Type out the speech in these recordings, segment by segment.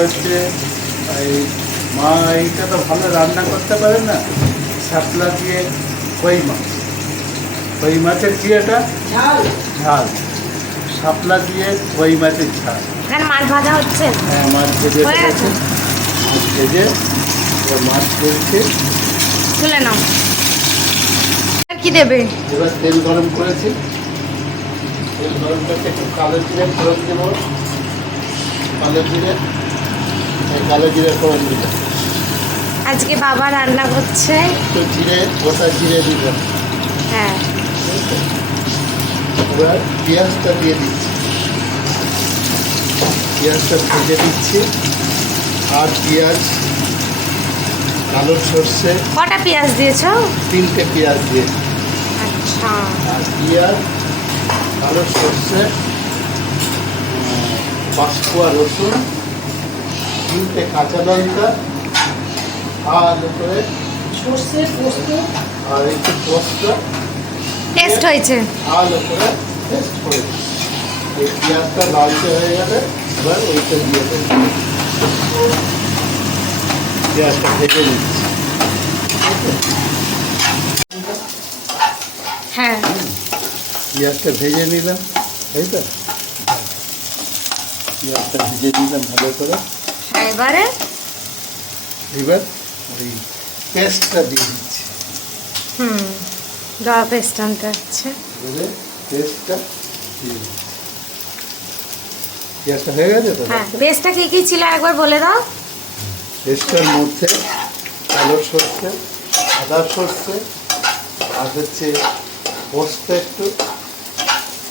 হচ্ছে? এই মা এইটা তো ভালো রান্না করতে পারে না। শাপলা দিয়ে কই মাছ? কই মাছের কি এটা? ঝাল। ঝাল। শাপলা দিয়ে কই মাছের ঝাল? এখানে মাছ ভাজা হচ্ছে। হ্যাঁ মাছ ভেজে মাছ ভেজে মাছ ফেলছে তুলে নাও। কি দেবে? এবার তেল গরম করেছি। তেল গরম করতে একটু কালো জিরে ফোড়ন দেবো। কালো জিরে। কালো জিরে ফোড়ন দিলাম আজকে বাবা রান্না করছে। একটু জিরে গোটা জিরে দিলাম হ্যাঁ। এবার পেঁয়াজটা দিয়ে দিচ্ছি। পেঁয়াজটা ভেজে দিচ্ছি। আর পেঁয়াজ কালো সর্ষে কটা পেঁয়াজ দিয়েছ? তিনটে পেঁয়াজ দিয়ে। আচ্ছা। আর পেঁয়াজ কালো সর্ষে পাঁচকুয়া রসুন তিনটে কাঁচা লঙ্কা ভালো করে সর্ষে পোস্ত। আর একটু পোস্ত। টেস্ট হয়েছে। ভালো করে পেস্ট করে এই পেঁয়াজটা লালচে হয়ে যাবে এবার ওইটা দিয়ে দেবো। পেঁয়াজটা ভেজে নিচ্ছি। হ্যাঁ। পেঁয়াজটা ভেজে নিলাম। তাই তো। পেঁয়াজটা ভেজে নিলাম ভালো করে। এবারে? এবার ওই পেস্টটা দিয়ে দিচ্ছি। হুম পেস্ট আনতে হচ্ছে। এবারে পেস্টটা দিয়ে দিচ্ছি। পেঁয়াজটা হয়ে গেছে তো? হ্যাঁ পেস্টটা কি কি ছিল একবার বলে দাও। পেস্টের মধ্যে কালো সর্ষে সাদা সর্ষে আর হচ্ছে পোস্ত একটু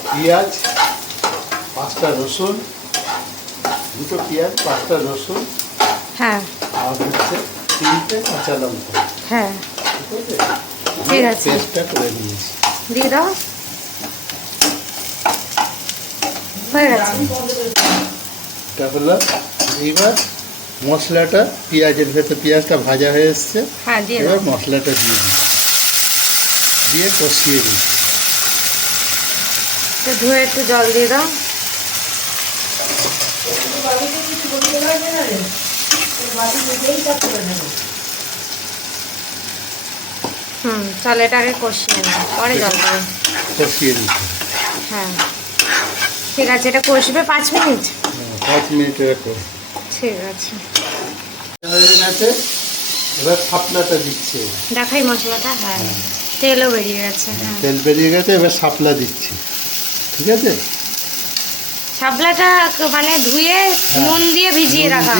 পেঁয়াজ পাঁচটা রসুন দুটো পেঁয়াজ পাঁচটা রসুন হ্যাঁ। আর হচ্ছে তিনটে কাঁচা লঙ্কা। হ্যাঁ। ঠিক আছে? পেস্টটা করে নিয়েছি। দিয়ে দাও। হয়ে গেছে। এটা হলো এইবার মশলাটা পেঁয়াজের ভেতর পেঁয়াজটা ভাজা হয়ে এসছে। হ্যাঁ এবার মশলাটা দিয়ে দিচ্ছি দিয়ে কষিয়ে তো ধুয়ে একটু জল দিয়ে দাও। করতে না রে? তোর বাড়ি নিজেই কাজ করে নেবে। হুম তাহলে এটা আগে কষিয়ে নাও পরে জল দেবে। কষিয়ে দিচ্ছি। হ্যাঁ। ঠিক আছে এটা কষবে পাঁচ মিনিট? হ্যাঁ, পাঁচ মিনিটের করে ঠিক আছে। হয়ে গেছে এবার শাপলাটা দিচ্ছে। দেখাই মশলাটা? হ্যাঁ। তেলও বেরিয়ে গেছে হ্যাঁ। তেল বেরিয়ে গেছে এবার শাপলা দিচ্ছি। ঠিক আছে? শাপলাটা মানে ধুয়ে নুন দিয়ে ভিজিয়ে রাখা।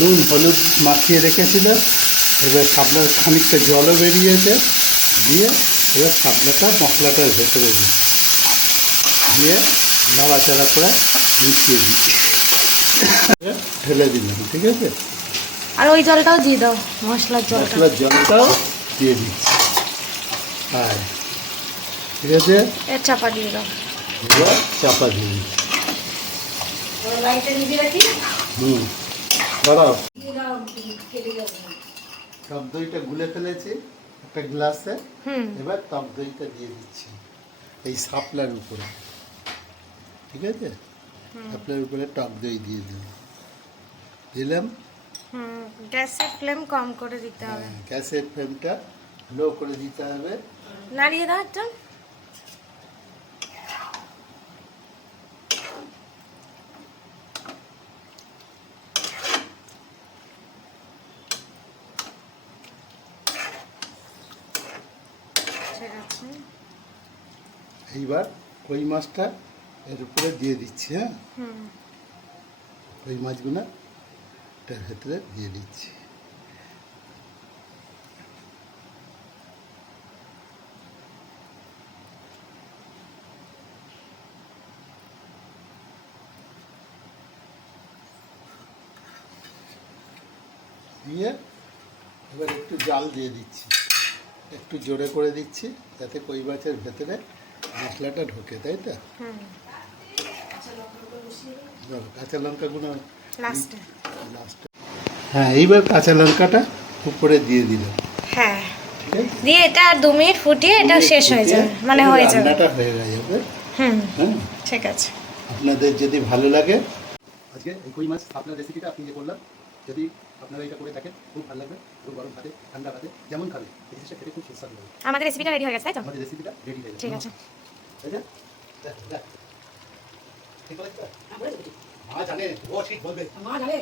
নুন হলুদ মাখিয়ে রেখেছিল এবার শাপলার খানিকটা জলও বেরিয়েছে। দিয়ে এবার শাপলাটা মশলাটার ভেতরে দিই। দিয়ে নাড়াচাড়া করে মিশিয়ে দিই। ঢেলে দিলাম ঠিক আছে? আর ওই জলটাও দিয়ে দাও মশলার জলটা। মশলার জলটাও দিয়ে দিচ্ছি হ্যাঁ ঠিক আছে? চাপা দিয়ে দাও। এবার চাপা দিয়ে দিচ্ছি ওর লাইটটা নিবি রাখি হুম। দাঁড়াও। টক দইটা গুলে ফেলেছি একটা গ্লাসে। এবার টক দইটা দিয়ে দিচ্ছি এই শাপলার উপরে। ঠিক আছে? শাপলার উপরে টক দই দিয়ে দিলাম। দিলাম? হুম গ্যাসের ফ্লেম কম করে দিতে হবে। হ্যাঁ, গ্যাসের ফ্লেমটা লো করে দিতে হবে। নাড়িয়ে দাও একটা ঠিক এইবার কই মাছটা এর উপরে দিয়ে দিচ্ছি হ্যাঁ? কই মাছগুলো এটার ভেতরে দিয়ে দিচ্ছি। দিয়ে এবার একটু জাল দিয়ে দিচ্ছি। একটু জোরে করে দিচ্ছি যাতে কই মাছের ভেতরে মশলাটা ঢোকে তাই তো? কাঁচা লঙ্কাগুলো হ্যাঁ এইবার কাঁচা লঙ্কাটা উপরে দিয়ে দিলাম। হ্যাঁ। ঠিক আছে? দিয়ে এটা দু মিনিট ফুটিয়ে এটা শেষ হয়ে যাবে মানে হয়ে যাবে। রান্নাটা হয়ে যাবে হুম। হ্যাঁ? ঠিক আছে। আপনাদের যদি ভালো লাগে আজকে এই কই মাছ আপনার রেসিপিটা আপনি যে করলাম যদি আপনারা এটা করে থাকেন খুব ভালো লাগবে। খুব গরম ভাতে ঠান্ডা ভাতে যেমন খাবে। এই জিনিসটা খেতে খুব সুস্বাদু হবে আমাদের রেসিপিটা রেডি হয়ে গেছে তাই তো? আমাদের রেসিপিটা রেডি হয়ে ঠিক আছে। ঠিক আছে দেখ, দেখ। ঠিক আছে মা জানে ও ঠিক বলবে। মা জানে।